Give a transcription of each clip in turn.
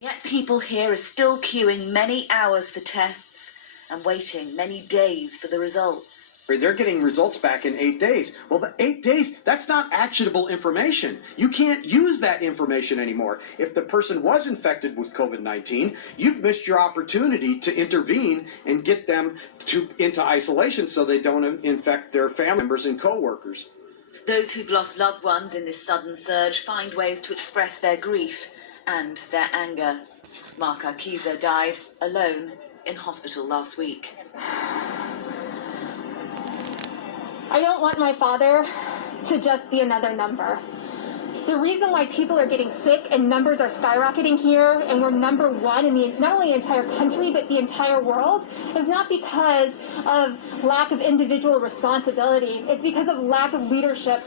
Yet people here are still queuing many hours for tests and waiting many days for the results. They're getting results back in 8 days. Well, the 8 days, that's not actionable information. You can't use that information anymore. If the person was infected with COVID-19, you've missed your opportunity to intervene and get them into isolation so they don't infect their family members and co-workers. Those who've lost loved ones in this sudden surge find ways to express their grief and their anger. Mark Arquiza died alone in hospital last week. I don't want my father to just be another number. The reason why people are getting sick and numbers are skyrocketing here and we're number one in not only the entire country but the entire world is not because of lack of individual responsibility. It's because of lack of leadership.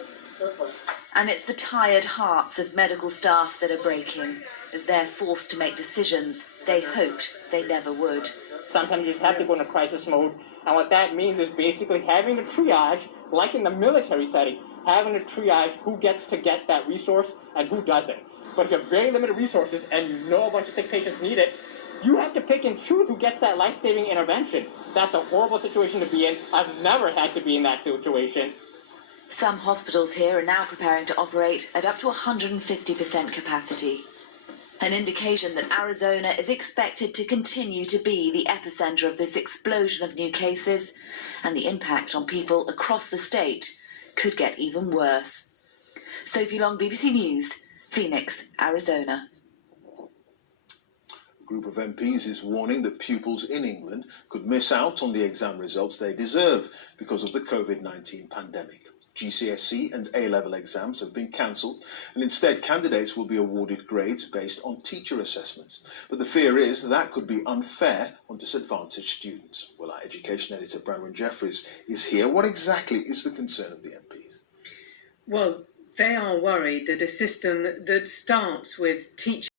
And it's the tired hearts of medical staff that are breaking as they're forced to make decisions they hoped they never would. Sometimes you just have to go into crisis mode. And what that means is basically having a triage, like in the military setting, having a triage who gets to get that resource and who doesn't. But if you have very limited resources and you know a bunch of sick patients need it, you have to pick and choose who gets that life-saving intervention. That's a horrible situation to be in. I've never had to be in that situation. Some hospitals here are now preparing to operate at up to 150% capacity. An indication that Arizona is expected to continue to be the epicenter of this explosion of new cases, and the impact on people across the state could get even worse. Sophie Long, BBC News, Phoenix, Arizona. A group of MPs is warning that pupils in England could miss out on the exam results they deserve because of the COVID-19 pandemic. GCSE and A-level exams have been cancelled, and instead candidates will be awarded grades based on teacher assessments. But the fear is that could be unfair on disadvantaged students. Well, our education editor, Branwen Jeffries, is here. What exactly is the concern of the MPs? Well, they are worried that a system that starts with teachers